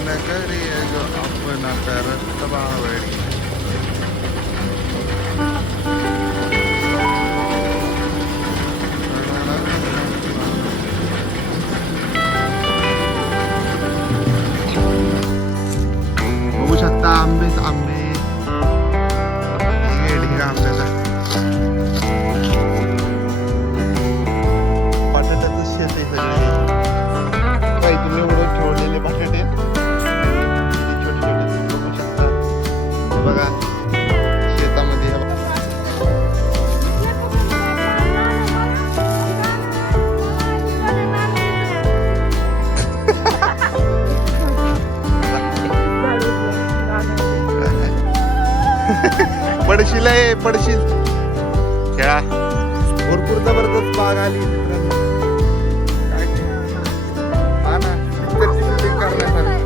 अपन करिए जो अपना करत बावडी. बघू शकता आंबेच आंबे. ढिगा आंब्याचा. बटाट्याचं शेत आहे सगळे. काही तुम्ही एवढं ठेवलेले बटाटे छोटे छोटे तुम्ही बघू शकता. हे बघा शेतामध्ये पडशील आहे पडशील. खेळा. भरपूर जबरदस्त बाग आली मित्रांनो. काय हा ना पिक्चरची शूटिंग करण्यासाठी.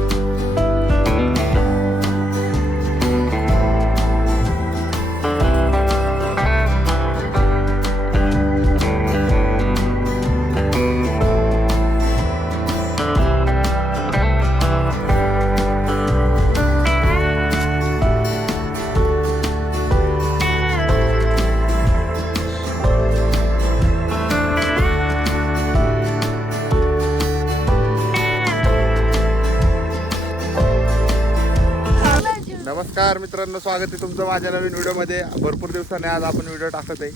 नमस्कार मित्रांनो, स्वागत आहे तुमचं माझ्या नवीन व्हिडिओमध्ये. भरपूर दिवसाने आज आपण व्हिडिओ टाकत आहे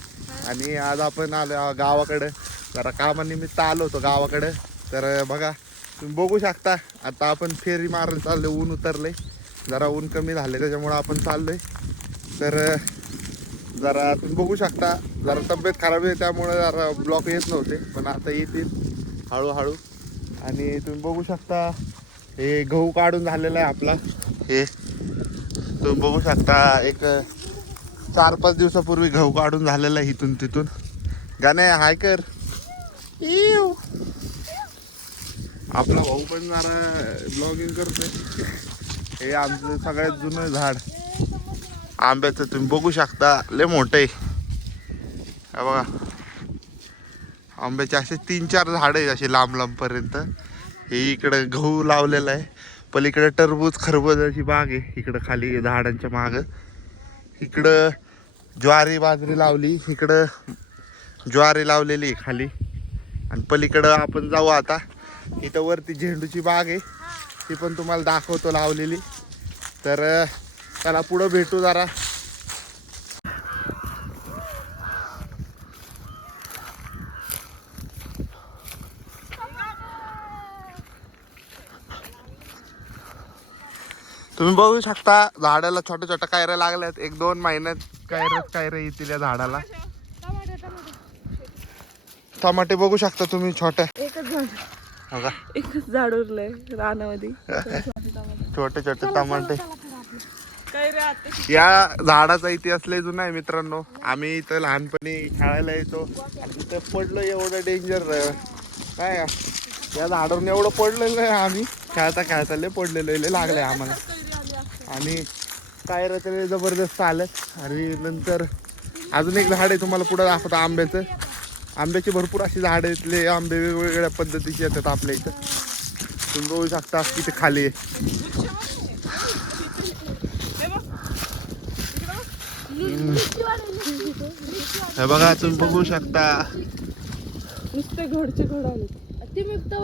आणि आज आपण आलो गावाकडं. जरा कामानिमित्त आलो होतो गावाकडं. तर बघा तुम्ही बघू शकता आता आपण फेरी मारायला चाललो. ऊन उतरले, जरा ऊन कमी झाले त्याच्यामुळं आपण चाललोय. तर जरा तुम्ही बघू शकता जरा तब्येत खराब आहे त्यामुळे जरा ब्लॉक येत नव्हते, पण आता येतील हळूहळू. आणि तुम्ही बघू शकता हे गहू काढून झालेला आहे आपला. हे तुम्ही बघू शकता एक 4-5 दिवसापूर्वी गहू काढून झालेला आहे इथून तिथून. गाणे हाय कर. आपला भाऊ पण जरा ब्लॉगिंग करतोय. हे आमचं सगळ्यात जुनं झाड आंब्याचं. तुम्ही बघू शकता लय मोठं आहे. हे बघा आंब्याचे असे 3-4 झाड आहे असे लांब लांब पर्यंत. हे इकडे गहू लावलेला आहे. पलीकडे टरबूज खरबूजाची बाग आहे इकडं खाली झाडांच्या मागं. इकडं ज्वारी बाजरी लावली, इकडं ज्वारी लावलेली आहे खाली. आणि पलीकडं आपण जाऊ आता. इथं वरती झेंडूची बाग आहे, ती पण तुम्हाला दाखवतो लावलेली. तर त्याला पुढं भेटू जरा. तुम्ही बघू शकता झाडाला छोट्या छोट्या कायऱ्या लागल्यात. 1-2 महिन्यात कायऱ्या येतील या झाडाला. टमाटे बघू शकता तुम्ही छोट्या. एकच झाड उरलंय रानामध्ये. छोटे छोटे टमाटे. या झाडाचा इतिहास लय जुना आहे मित्रांनो. आम्ही इथं लहानपणी खेळायला यायचो आणि तिथं पडलो एवढं डेंजर काय. या झाडावरून एवढं पडलेलं आहे आम्ही खेळता खेळता. लय पडलेलं लय लागलंय आम्हाला. आणि कायऱ्या तर जबरदस्त आल्यात. आणि नंतर अजून एक झाड आहे तुम्हाला पुढं दाखवतो आंब्याचं. आंब्याची भरपूर अशी झाडं आहेत. लय आंबे वेगवेगळ्या पद्धतीचे येतात आपल्या इथं. तुम्ही बघू शकता किती खाली आहे. हे बघा तुम्ही बघू शकता नुसते घडचे घड आले.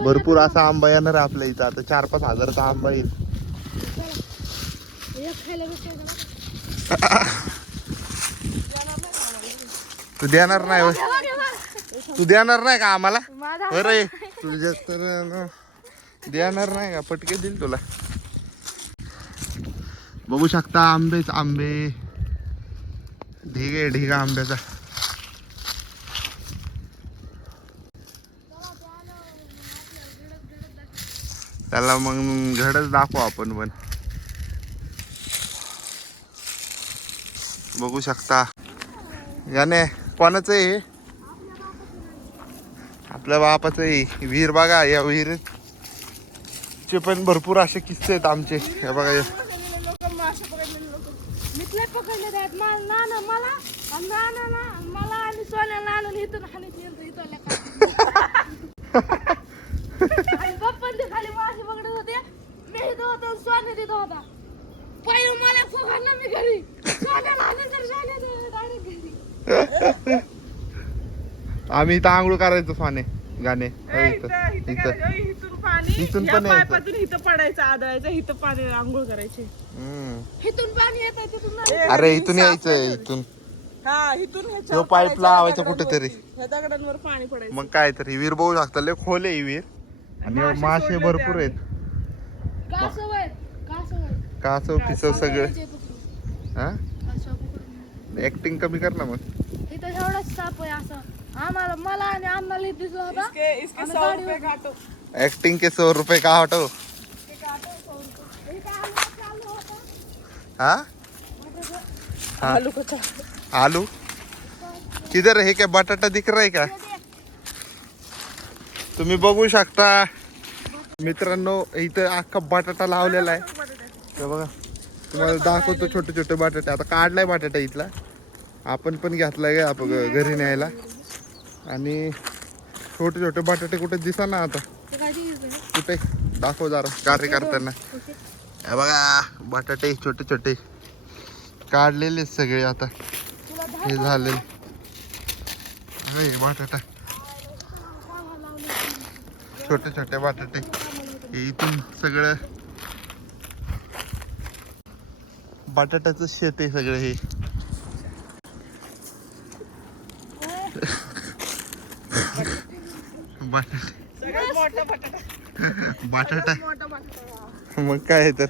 भरपूर असा आंबा येणार आहे आपल्या इथं. आता 4-5 हजाराचा आंबा येईल. तू देणार नाही? तू देणार नाही का आम्हाला? बरं तुझ्या तर देणार नाही का? पटके देईल तुला. बघू शकता आंबेच आंबे. ढिगे ढिगा आंब्याचा. त्याला मग घडच दाखवू आपण पण. बघू शकता. याने कोणाचं आहे? आपल्या बापाचं आहे. विहीर बघा. या विहिरीचे पण भरपूर असे किस्से आहेत आमचे. हे बघा देत होता. पहिलं मला फुगारला मी घरी. सोन्याला आल्यानंतर सोन्याला direct घरी. आम्ही इथं आंघोळ करायचो स्वाने गाणे इथं करायचं, इथून पाणी इथून या पण यायचं. पाईपातून इथं पडायचं आदळायचं, इथं पाणी आंघोळ करायचे. इथून पाणी येतं तिथून नाही. अरे इथून यायचं इथून हा इथून ह्याच्यावर तो पाईप पडायचं, लावायचा दगडांवरती. कुठेतरी. ह्या दगडांवर पाणी पडायचं. मग काय तर ही विहीर बघू शकता लय खोल आहे ही विहीर आणि मासे मासे सोडले भरपूर होते आहेत. कासव कासव पिसव सगळं हा पकडून. ऍक्टिंग कमी कर ना मग. इथं एवढाच साप आहे असं. आम्हाला मला आणि आम्हाला दिसला होता. इसके आम्ही 100 गाडीवर- रुपये काटो. ऍक्टिंग के 100 रुपये का हटो हे काटो 100 रुपये. हे काय आम्हाला चालू होतं. हाँ हाँ आलू कच्चा. आलू किधर है क्या बटाटा दिख रहा है का तुम्ही बघू शकता मित्रांनो इथं अख्खा बटाटा लावलेला आहे हे बघा तुम्हाला दाखवतो छोटे छोटे बटाटे आता काढलाय बटाटा इथला आपण पण घेतलाय का आपण घरी न्यायला आणि छोटे छोटे बटाटे कुठे दिसा ना आता हे काय दिसतंय? कुठे दाखव जरा कार्य करताना हे बघा बटाटे छोटे छोटे काढलेले सगळे आता तुला दहा हे झाले अरे बटाटा छोटे छोटे बटाटे हे इथून सगळं बटाट्याचं शेत आहे सगळं हे बटाटे सगळ्यात मोठा बटाटा. बटाटा मोठा बटाटा. मग काय आहे तर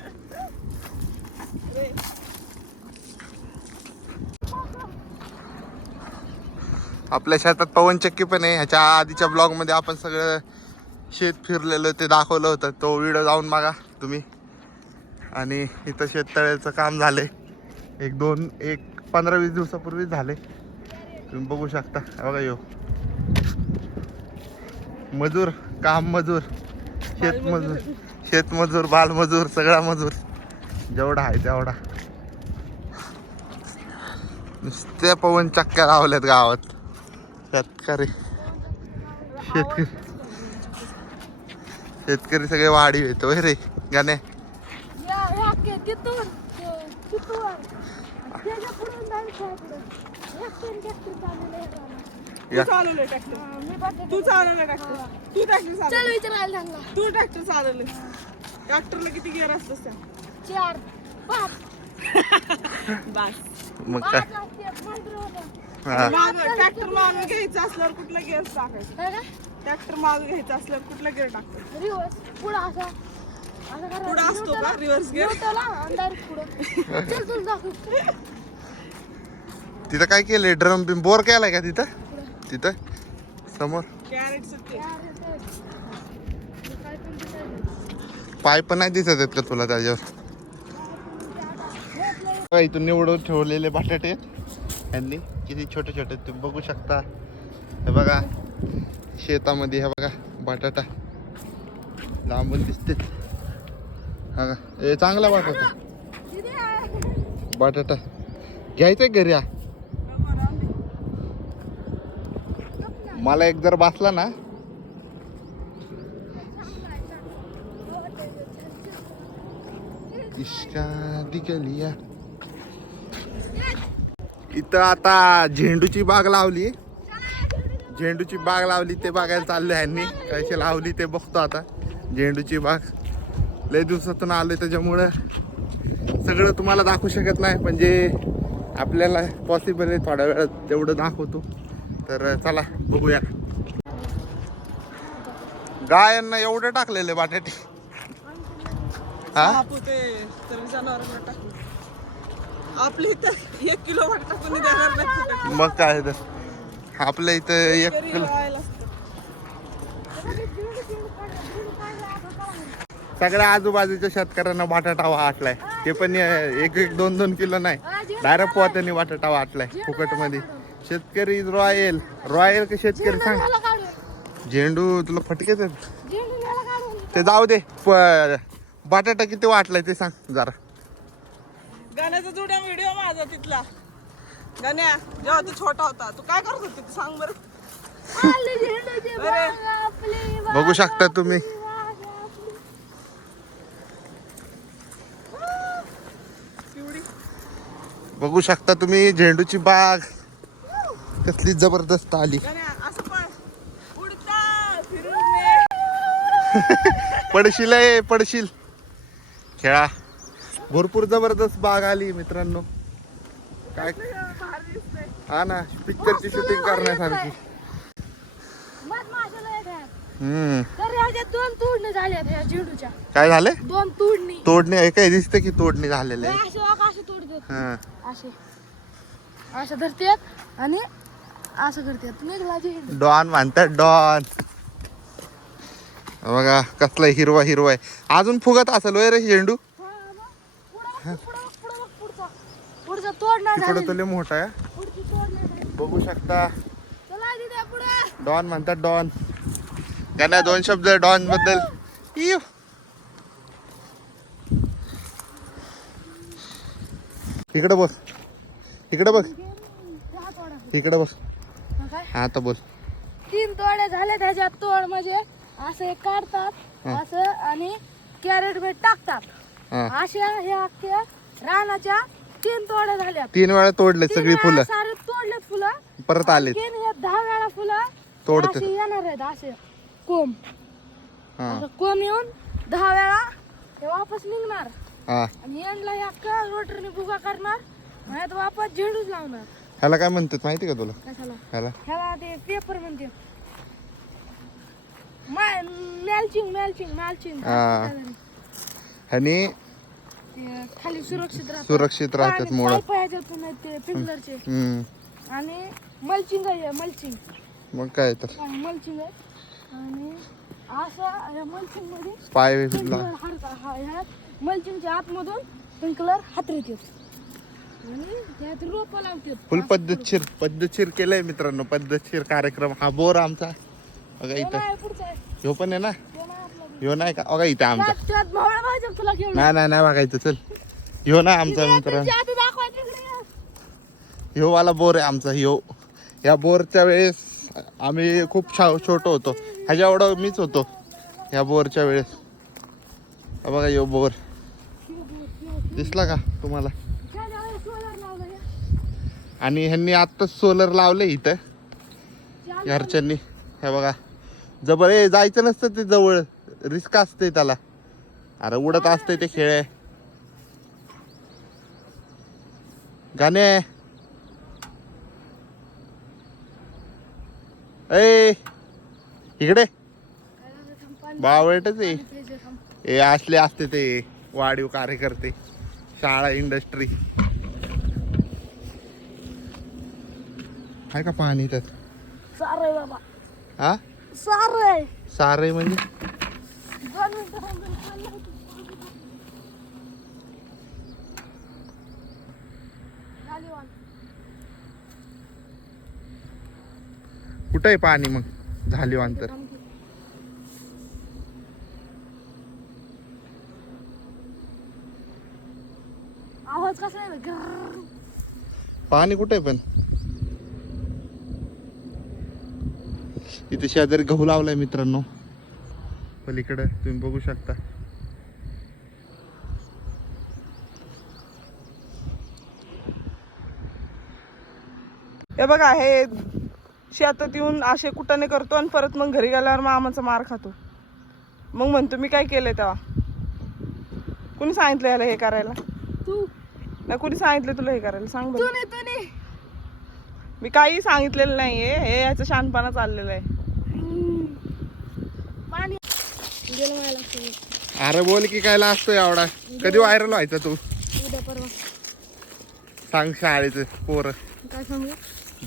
आपल्या शेतात पवनचक्की पण आहे ह्याच्या आधीच्या ब्लॉग मध्ये आपण सगळं शेत फिरलेलं ते दाखवलं होतं तो व्हिडिओ जाऊन बघा तुम्ही आणि इथं शेततळ्याचं काम झालंय एक 15-20 दिवसापूर्वी झाले तुम्ही बघू शकता हे बघा यो मजूर काम मजूर शेतमजूर शेतमजूर बालमजूर सगळा मजूर जेवढा आहे तेवढा नुसत्या पवन चक्क्या लावल्यात गावात शेतकरी शेतकरी शेतकरी सगळे वाढी येतो रे गाणे या के तिथून तिथून त्याच्या पुढून जायचं आहे पुढे. एकटं ट्रॅक्टर चालवलंय रानात. या तू चालवलंय ट्रॅक्टर. मी बघते. तू चालवलंय ट्रॅक्टर. तू ट्रॅक्टर चल चालवलंय. विचारायला लागला. तू ट्रॅक्टर चालवलंय. ट्रॅक्टरला किती गिअर असतं त्या? 4 5 बस. मग काय 5 असते मंत्र होतं. हा ट्रॅक्टर मागं घ्यायचं असल्यावर कुठला गिअर टाकायचं? काय काय? ट्रॅक्टर मागं घ्यायचं असल्यावर कुठला गिअर टाकायचं? रिवर्स पुढं असा असं करा. पुढं असतो का रिव्हर्स गिअर? न्यूट्रल आणि डायरेक्ट पुढं. चल तुला दाखव. तिथं काय केलंय ड्रम बिम बोर केलाय का तिथं तिथं समोर कॅरेटचं ते. काय पण दिसायचं. पाईप नाही दिसत आहेत का तुला त्याच्यावर इथून निवडून ठेवलेले बटाटे यांनी किती छोटे छोटे तुम्ही बघू शकता हे बघा शेतामध्ये हे बघा बटाटा लांबून दिसते हा का हे चांगला बटाटा बटाटा घ्यायचंय घरी हा मला एक जर बसला ना इसका दिकलिया इथं आता झेंडूची बाग लावली झेंडूची बाग लावली ते बघायला चाललोय ह्यांनी कशी लावली ते बघतो आता झेंडूची बाग लय दिवसातून आलोय त्याच्यामुळं सगळं तुम्हाला दाखवू शकत नाही म्हणजे आपल्याला पॉसिबल आहे थोड्या वेळात तेवढं दाखवतो तर चला बघूया गायांना एवढं टाकलेले बटाटे हा बापू ते तर जनावरांना टाकून. आपल्या इथं 1 किलो बटाटा कोणी देणार नाही फुकट. मग काय तर आपल्या इथं एक घरी किलो लावायला असतं. सगळ्या आजूबाजूच्या शेतकऱ्यांना बटाटा वाटलाय ते पण 1-2 किलो नाही डायरेक्ट पोत्याने बटाटा वाटलाय फुकट मध्ये शेतकरी रॉयल रॉयल का शेतकरी सांग याला काढून. झेंडू तुला फटकेच आहेत. झेंडू याला काढून. ते जाऊ दे बटाटा किती वाटलाय ते सांग जरा गाण्याचा जुडा व्हिडिओ माझा तिथला गाण्या जेव्हा तू छोटा होता तू काय करत होती तू सांग बरं. आले झेंडूचे बाग आपली, बघू शकता तुम्ही बाग आपली. बघू शकता तुम्ही झेंडूची बाग कसली जबरदस्त आली. गण्या, असं पण उडता फिरून ये. पडशील आहे, पडशील. खेळा. भरपूर जबरदस्त बाग आली मित्रांनो. काय भारी दिसतंय. हा ना, पिक्चरची शूटिंग करण्यासारखी. मधमाशाला एक आहे. हम्म. तर ह्याच्यात 2 तोडणी झाल्यात ह्या झेंडूच्या. काय झाले? 2 तोडणी. तोडणी आहे काय? दिसते की तोडणी झालेलं आहे. असे तोडतात. हा. असे धरतात आणि असं करतात. निघला झेंडू. डॉन म्हणतात डॉन. बघा कसला हिरवा हिरवा आहे. अजून फुगत असेल वय रे झेंडू. पुढचा तोडणार तिकडं झालेली. तो लय मोठा आहे. पुढची तोडणार झाली. बघू शकता. चला दीदी पुढे. डॉन म्हणतात डॉन. त्यांना 2 शब्द डॉन बद्दल. इव. इकडे बस. इकडे बघ. इकडे बस. काय? हा आता बोल. 3 तोडे झाले त्याच्यात. तोड म्हणजे असं एक काढतात हा. असं आणि कॅरेट मध्ये टाकतात. हा. अशा ह्या अख्ख्या रानाच्या 3 तोड्या झाल्या. 3 वेळा तोडले सगळी फुलं. सारे तोडलेत फुलं. परत आलेत. 10 वेळा फुलं तोडते. अशी येणार आहेत. असे कोंब. हा. असं कोंब येऊन 10 वेळा हे वापस निघणार हा. आणि यांना या रोटरने भुगा करणार आणि तो वापस झेंडूच लावणार. ह्याला काय म्हणतात माहिती का तुला? कशाला? ह्याला ह्याला ते पेपर म्हणते. मॅल्चिंग हा. ह्यानी खाली सुरक्षित राहतात. सुरक्षित राहतात मुळं. पाईप ह्याच्यातून आहेत ते पिंगलरचे. आणि मल्चिंग आहे. मल्चिंग मग काय तर मल्चिंग आहे. आणि असं या मल्चिंग मध्ये पाय ह्यात मल्चिंगच्या आतमधून स्प्रिंकलर हातरीत आणि त्यात रोपं लावतात. फुल पद्धतशीर केलंय मित्रांनो. पद्धतशीर कार्यक्रम. हा बोर आमचा बघा इथं. पुढचा आहे. ह्यो पण आहे ना. तो नाही आपला. ह्यो नाही का? बघा इथं आमचा. त्यात भावळा पाहिजे तुला घेऊन. नाही बघायचं. चल ह्यो ना आमचा मित्रांनो. तुमच्या हाती दाखवायचं इकडे ये. ह्यो वाला बोर आहे आमचा. ह्यो या बोरच्या वेळेस आम्ही खूप छोटो होतो. ह्याच्या एवढं मीच होतो या बोरच्या वेळेस. हा बघा ह्यो बोर दिसला का तुम्हाला? त्याच्या वेळेस solar लावलं हे. आणि ह्यांनी आत्ताच सोलर लावले इथं घरच्यांनी. हे बघा जबर जायचं नसतं ते जवळ. रिस्क असते त्याला. अरे उडत असते ते खेळ. गाणे ए इकडे बावळटच आहे. हे असले असते ते वाढीव कार्यकर्ते. शाळा इंडस्ट्री आहे का पाणी त्यात? सारं आहे बाबा. हा सारं आहे. सारे म्हणजे 2 मिनिटं थांबून चाललं. झाली वाल. कुठं आहे पाणी मग? झाली अंतर. आवाज कसा आहे ग्ररर. पाणी कुठे पण? इथे शेजारी गहू लावलाय मित्रांनो. पलीकडे तुम्ही बघू शकता. हे बघा, हे शेतात येऊन असे कुटाने करतो आणि परत मग घरी गेल्यावर मामाचा मार खातो. मग म्हणतो मी काय केलंय तेव्हा. कुणी सांगितलं याला हे करायला? तू नाही, कुणी सांगितलं तुला हे करायला? सांग तू बरं. नाही तू नाही. मी काही सांगितलेलं नाहीये. हे याचं शहाणपणा चाललेलं आहे. पाणी गेलं मला लागतं. अरे बोल की काय असतो एवढा. कधी व्हायरल व्हायचा तू? उद्या परवा. सांग शाळेचं पोरं. काय सांगू?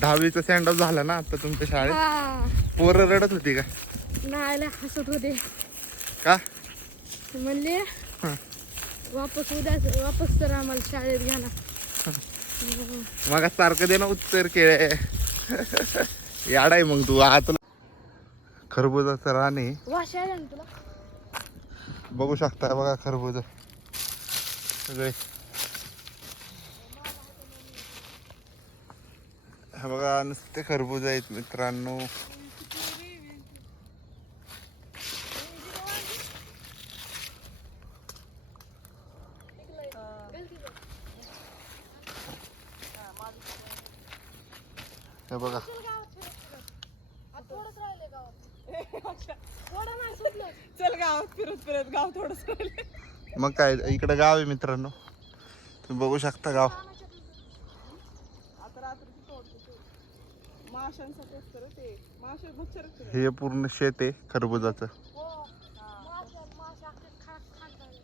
10वीचं सेंड ऑफ झालं ना आता तुमच्या शाळेत. हा. पोरं रडत होती का? नाही हसत होते. का? म्हणले हा. वापस तर आम्हाला शाळेत घ्या ना. मग सारखं दे ना उत्तर केळे. याडाय मग तू आत. खरबुजाचं रान आहे. वाशा आहे ना तुला. बघू शकता बघा खरबूज सगळे. हे बघा नुसते खरबूज आहेत मित्रांनो. हे बघा चल गावात फिरत फिरत. आता थोडंच राहिले गावात. थोडं नाही सुटलं. चल गावात फिरत फिरत गाव थोडस. मग काय इकडे गाव आहे मित्रांनो, तुम्ही बघू शकता गाव. आता रात्रीची तोडतो ते माशांसाठी असतं रे ते. मासे मच्छर असतात. हे पूर्ण शेत आहे खरबुजाचं. हो. मासे अख्खे खात झाले.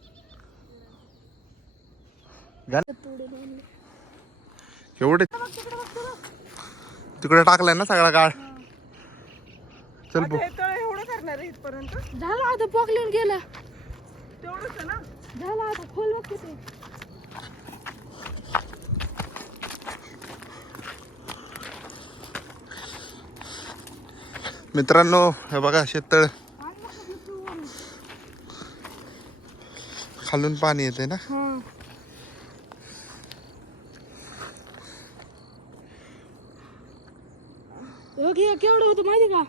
एवढे बघ तिकडे बघ तुला. तिकडे टाकलाय ना सगळा गाळ. चल आता हे तळ एवढं करणार आहे इथपर्यंत. झालं आता पॉकलेन गेला. तेवढंच आहे ना. झालं आता खोल बघ किती. मित्रांनो हे बघा शेततळ, खालून पाणी येते ना. ओके केवढं होतं माहिती का?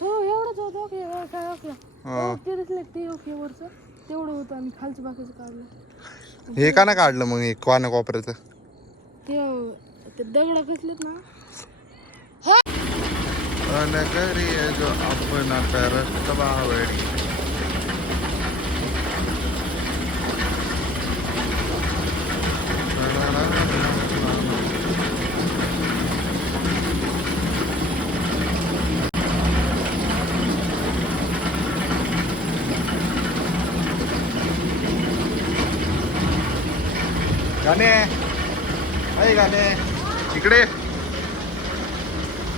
हो एवढंच होतं. ओके काय ओके हा. ते दिसलं ते ओके वरचं तेवढं होतं आणि खालचं बाकीचं काढलं. हे का ना काढलं मग हे कोणा कोपऱ्याचं. ते दगड कसलेत ना. अनगरी जो अपना करत बावडी. गाणे आहे गाणे इकडे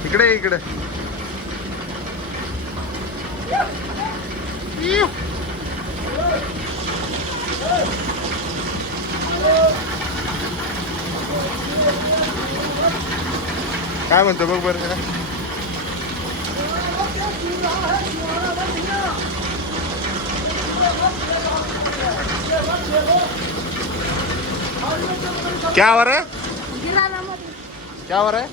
इकडे इकडे. काय म्हणतो बघ बरं का. क्या हो रहा है, क्या हो रहा है.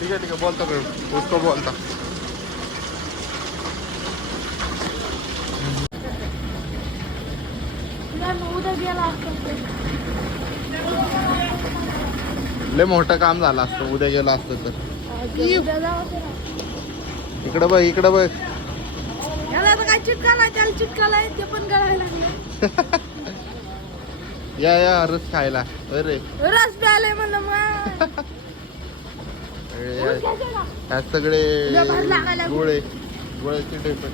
ठीक है बोलता फिर उसको बोलता. उद्या गेला असतो. लय मोठं काम झालं असतं उद्या गेलं असतं तर. उद्या जावं इकडे बघ इकडे बघ. याला आता काय चिटकालाय त्याला चिटकालाय ते पण गळायला लागले. या रस खायला. अरे रस प्याले म्हणलं मग. ह्या सगळे भर लागायला. गोळ्याचे ढेप.